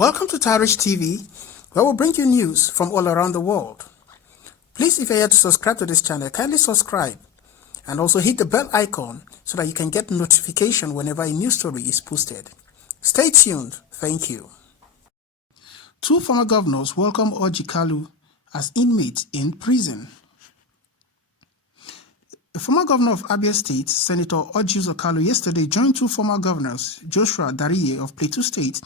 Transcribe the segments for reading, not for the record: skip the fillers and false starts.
Welcome to Tarish TV, where we'll bring you news from all around the world. Please, if you're here to subscribe to this channel, kindly subscribe and also hit the bell icon so that you can get notification whenever a new story is posted. Stay tuned. Thank you. Two former governors welcome Orji Kalu as inmates in prison. The former governor of Abia State, Senator Orji Uzor Kalu, yesterday joined two former governors, Joshua Dariye of Plateau State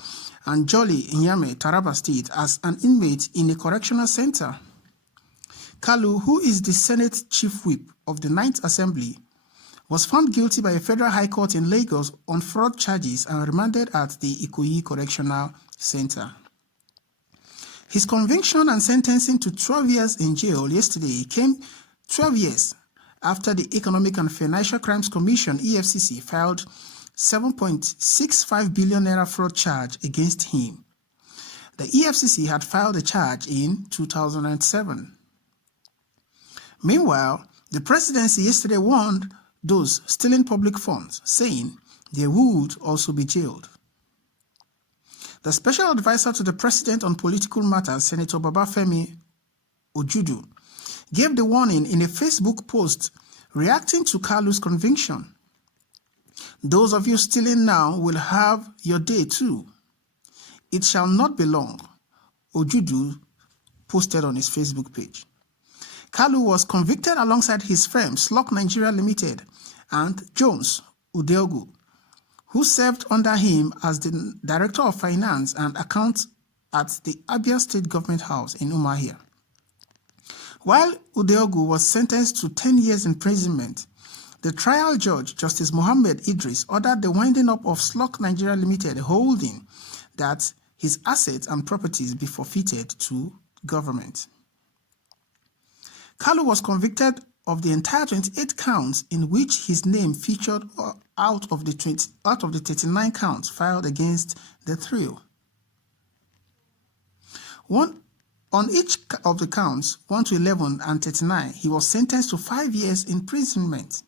and Jolly Nyame, Taraba State, as an inmate in a correctional center. Kalu, who is the Senate Chief Whip of the 9th Assembly, was found guilty by a federal high court in Lagos on fraud charges and remanded at the Ikoyi Correctional Center. His conviction and sentencing to 12 years in jail yesterday came 12 years after the Economic and Financial Crimes Commission, EFCC, filed 7.65 billion naira fraud charge against him. The EFCC had filed a charge in 2007. Meanwhile, the presidency yesterday warned those stealing public funds, saying they would also be jailed. The special advisor to the president on political matters, Senator Babafemi Ojudu, gave the warning in a Facebook post reacting to Kalu's conviction. Those of you stealing now will have your day too. It shall not be long, Ojudu posted on his Facebook page. Kalu was convicted alongside his firm, Slok Nigeria Limited, and Jones Udeogu, who served under him as the Director of Finance and Accounts at the Abia State Government House in Umuahia. While Udeogu was sentenced to 10 years imprisonment, the trial judge, Justice Mohammed Idris, ordered the winding up of Slok Nigeria Limited, holding that his assets and properties be forfeited to government. Kalu was convicted of the entire 28 counts in which his name featured out of the 39 counts filed against the trio. On each of the counts, 1 to 11 and 39, he was sentenced to 5 years imprisonment.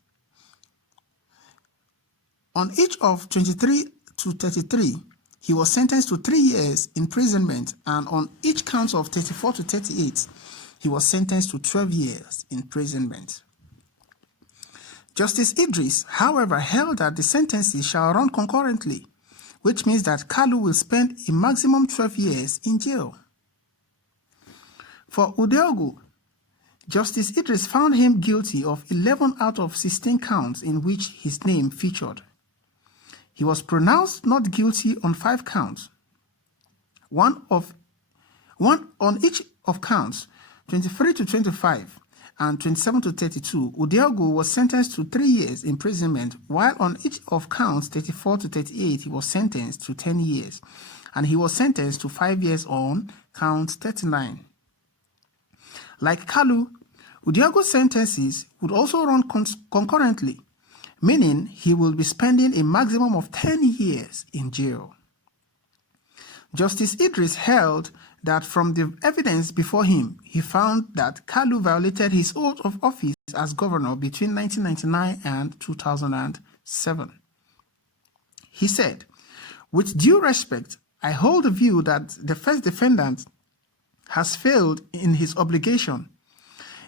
On each of 23 to 33, he was sentenced to 3 years imprisonment, and on each count of 34 to 38, he was sentenced to 12 years imprisonment. Justice Idris, however, held that the sentences shall run concurrently, which means that Kalu will spend a maximum 12 years in jail. For Udeogu, Justice Idris found him guilty of 11 out of 16 counts in which his name featured. He was pronounced not guilty on 5 counts. One on each of counts 23 to 25 and 27 to 32, Udeogu was sentenced to 3 years imprisonment, while on each of counts 34 to 38, he was sentenced to 10 years, and he was sentenced to 5 years on count 39. Like Kalu, Udeogu's sentences would also run concurrently, meaning he will be spending a maximum of 10 years in jail. Justice Idris held that from the evidence before him, he found that Kalu violated his oath of office as governor between 1999 and 2007. He said, "With due respect, I hold the view that the first defendant has failed in his obligation.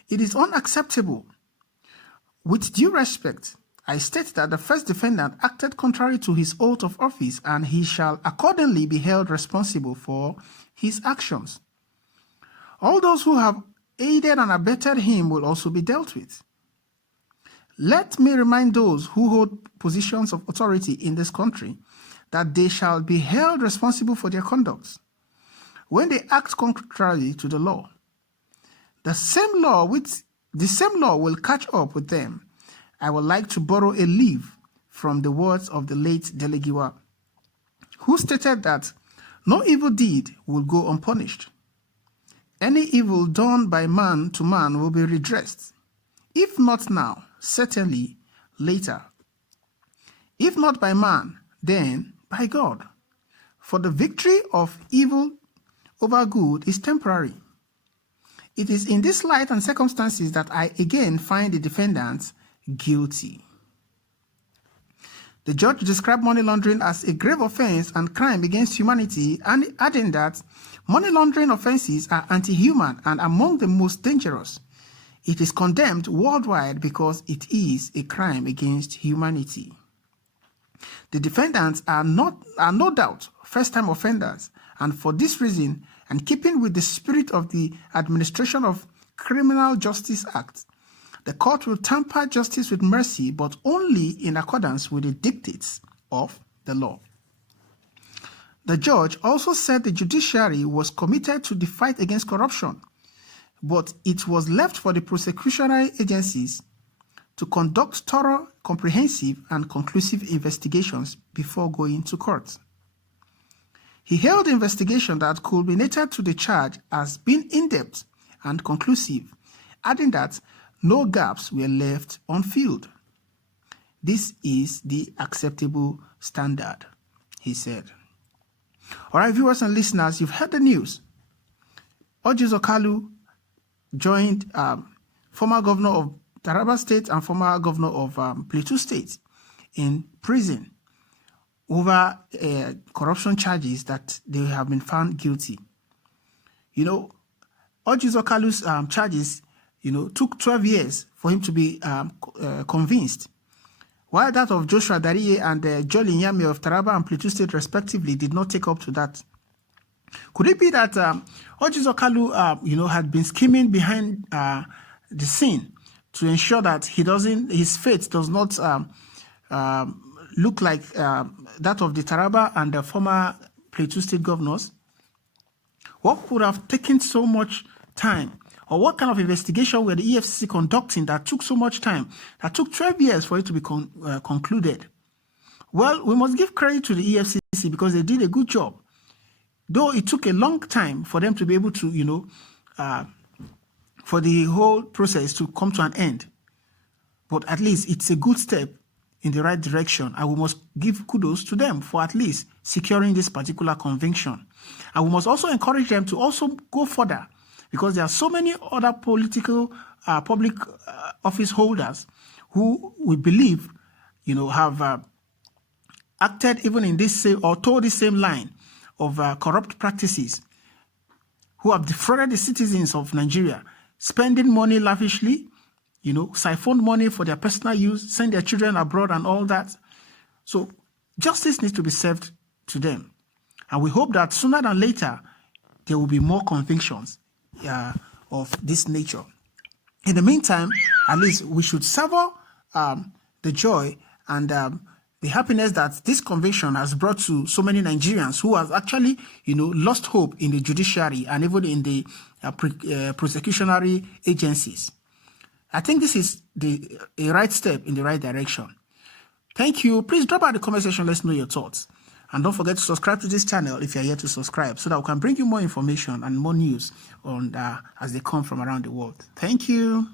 It is unacceptable. With due respect, I state that the first defendant acted contrary to his oath of office, and he shall accordingly be held responsible for his actions. All those who have aided and abetted him will also be dealt with. Let me remind those who hold positions of authority in this country that they shall be held responsible for their conduct when they act contrary to the law. The same law will catch up with them. I would like to borrow a leaf from the words of the late Delegiwa, who stated that no evil deed will go unpunished. Any evil done by man to man will be redressed. If not now, certainly later. If not by man, then by God. For the victory of evil over good is temporary. It is in this light and circumstances that I again find the defendants guilty." The judge described money laundering as a grave offense and crime against humanity, and adding that money laundering offenses are anti-human and among the most dangerous. It is condemned worldwide because it is a crime against humanity. The defendants are no doubt first-time offenders, and for this reason, and keeping with the spirit of the Administration of Criminal Justice Act, the court will temper justice with mercy, but only in accordance with the dictates of the law. The judge also said the judiciary was committed to the fight against corruption, but it was left for the prosecutionary agencies to conduct thorough, comprehensive, and conclusive investigations before going to court. He hailed the investigation that culminated to the charge as being in-depth and conclusive, adding that no gaps were left unfilled. This is the acceptable standard, he said. All right, viewers and listeners, you've heard the news. Orji Uzor Kalu joined former governor of Taraba State and former governor of Plateau State in prison over corruption charges that they have been found guilty. You know, Orji Uzor Kalu's charges, took 12 years for him to be convinced, while that of Joshua Dariye and Jolly Nyame of Taraba and Plateau State, respectively, did not take up to that. Could it be that Orji Uzor Kalu, had been scheming behind the scene to ensure that his fate does not look like that of the Taraba and the former Plateau State governors? What could have taken so much time? Or what kind of investigation were the Efcc conducting that took so much time, that took 12 years for it to be concluded? Well, we must give credit to the Efcc because they did a good job. Though it took a long time for them to be able to, for the whole process to come to an end. But at least it's a good step in the right direction, and we must give kudos to them for at least securing this particular conviction. And we must also encourage them to also go further, because there are so many other political public office holders who we believe, have acted even in this same or toward the same line of corrupt practices, who have defrauded the citizens of Nigeria, spending money lavishly, siphoned money for their personal use, send their children abroad and all that. So justice needs to be served to them. And we hope that sooner than later, there will be more convictions of this nature. In the meantime, at least we should savor the joy and the happiness that this conviction has brought to so many Nigerians who have actually, lost hope in the judiciary and even in the prosecutionary agencies. I think this is a right step in the right direction. Thank you. Please drop out the comment section. Let's know your thoughts. And don't forget to subscribe to this channel if you're yet to subscribe, so that we can bring you more information and more news on as they come from around the world. Thank you.